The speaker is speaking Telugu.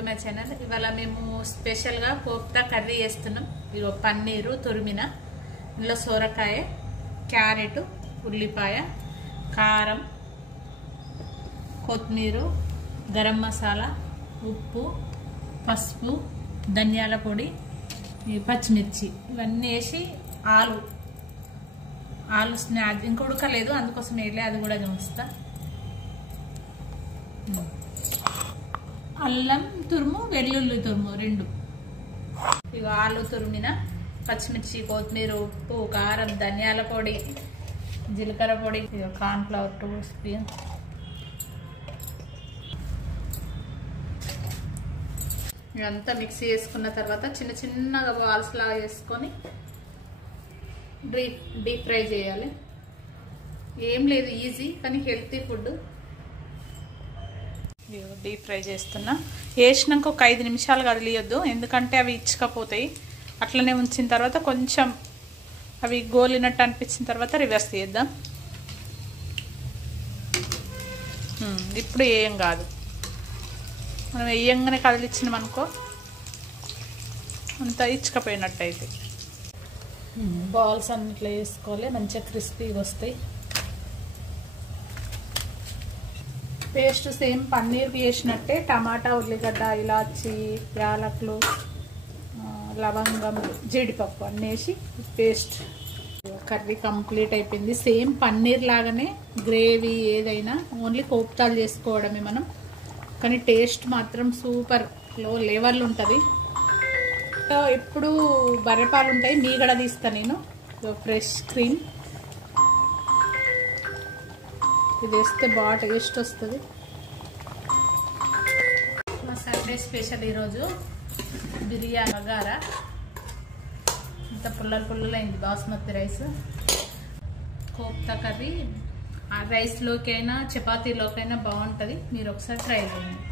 To my channel. ఇవాళ మేము స్పెషల్గా కోఫ్తా కర్రీ చేస్తున్నాం. ఇగో పన్నీరు తురిమిన, ఇందులో సోరకాయ, క్యారెట్, ఉల్లిపాయ, కారం, కొత్తిమీర, గరం మసాలా, ఉప్పు, పసుపు, ధనియాల పొడి, పచ్చిమిర్చి ఇవన్నీ వేసి ఆలు స్నాక్ ఇంకా ఉడకలేదు, అందుకోసం వేయలే, అది కూడా చూస్తా. అల్లం తురుము, వెల్లుల్లి తురుము రెండు. ఇక ఆలు తురిమిన, పచ్చిమిర్చి, కొత్తిమీర, ఉప్పు, కారం, ధనియాల పొడి, జీలకర్ర పొడి, ఇక కార్న్ఫ్లవర్ 2 స్పూన్స్. ఇదంతా మిక్సీ చేసుకున్న తర్వాత చిన్న చిన్నగా బాల్స్ లాగా చేసుకొని డీప్ ఫ్రై చేయాలి. ఏం లేదు, ఈజీ కానీ హెల్తీ ఫుడ్. డీప్ ఫ్రై చేస్తున్నా. వేసినాక ఒక 5 నిమిషాలు కదిలియొద్దు, ఎందుకంటే అవి ఇచ్చకపోతాయి. అట్లనే ఉంచిన తర్వాత కొంచెం అవి గోలినట్టు అనిపించిన తర్వాత రివర్స్ చేద్దాం. ఇప్పుడు ఏం కాదు, మనం వేయంగానే కదిలిచ్చినాం అనుకో అంత ఇచ్చకపోయినట్టు అయితే. బాల్స్ అన్నిట్లో వేసుకోవాలి, మంచిగా క్రిస్పీగా వస్తాయి. పేస్ట్ సేమ్ పన్నీర్ వేసినట్టే, టమాటా, ఉల్లిగడ్డ, ఇలాచి, యాలకులు, లవంగం, జీడిపప్పు అన్నీ వేసి పేస్ట్. కర్రీ కంప్లీట్ అయిపోయింది. సేమ్ పన్నీర్ లాగానే గ్రేవీ ఏదైనా, ఓన్లీ కోప్తాలు చేసుకోవడమే మనం. కానీ టేస్ట్ మాత్రం సూపర్ లో లెవెల్ ఉంటుంది. ఎప్పుడు బర్రెపాలు ఉంటాయి, మీగడ తీస్తాను నేను. ఫ్రెష్ క్రీమ్ ఇది వేస్తే బాగా టేస్ట్ వస్తుంది. మా సండే స్పెషల్ ఈరోజు బిర్యానీ బగారా. ఇంత పుల్లలైంది బాస్మతి రైస్. కోఫ్తా కర్రీ రైస్లోకైనా చపాతీలోకైనా బాగుంటుంది. మీరు ఒకసారి ట్రై చేయండి.